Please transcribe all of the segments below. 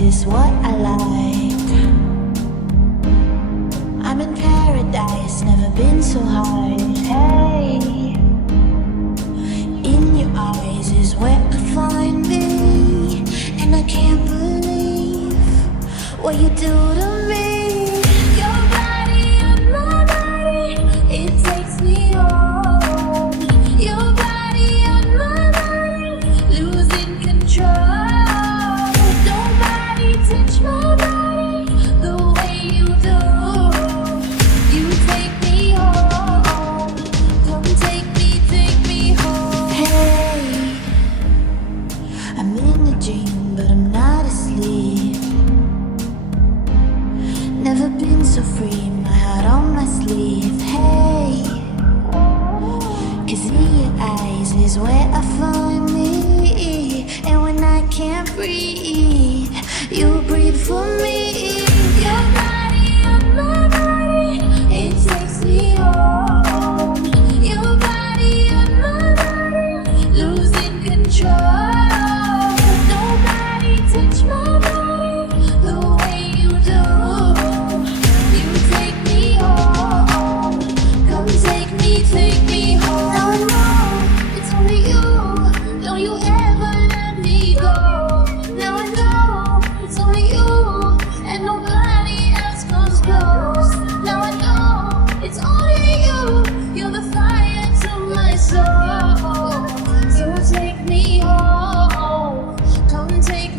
just what I like. I'm in paradise, never been so high. Hey, in your eyes is where I find me, and I can't believe what you do to me. Your body and my body, it takes me home. Your body and my body, losing control. Nobody touch my body the way you do. You take me home. Come take me home. Hey, I'm in a dream, but I'm not asleep. Never been so free, my heart on my sleeve. Hey, 'cause in your eyes is where I find me, and when I can't breathe, you breathe for me. Your body on my body, it takes me home. Your body on my body, losing control. Nobody touch my body the way you do. You take me home. Come take me home. Now I know it's only you. Don't you ever let me go. Now I know it's only you, and nobody else comes close. Now I know it's only you. You're the fire to my soul. So take me home. Come take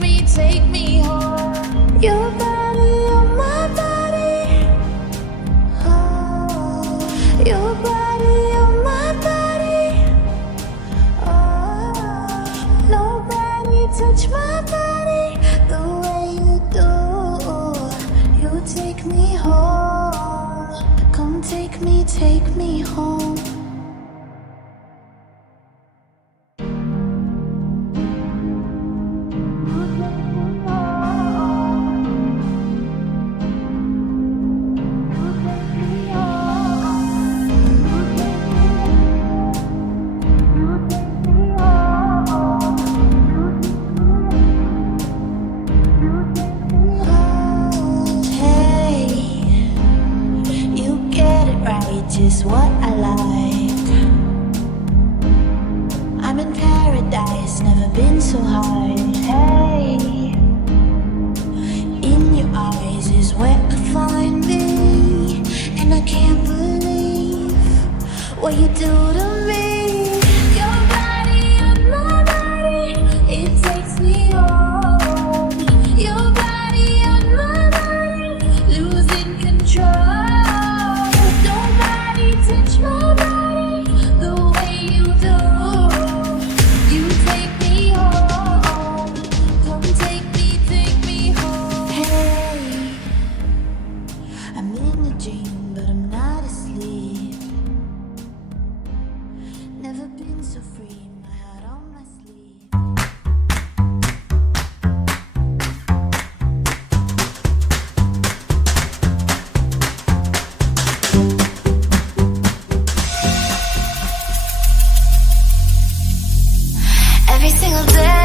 me home. Your body on my body. Oh, your body on my body. Oh, nobody touch my body the way you do. You take me home. Come take me home. Hey, you get it right, just what I like. I'm in paradise, never been so high. Hey, in your eyes is where I find me, and I can't believe what you do to me. Your body and my body, it takes me home. Your body and my body, losing control. Nobody touch my body the way you do. You take me home. Come take me home. Hey, I'm in a dream, but I'm not asleep. Never been so free, my heart on my sleeve. Every single day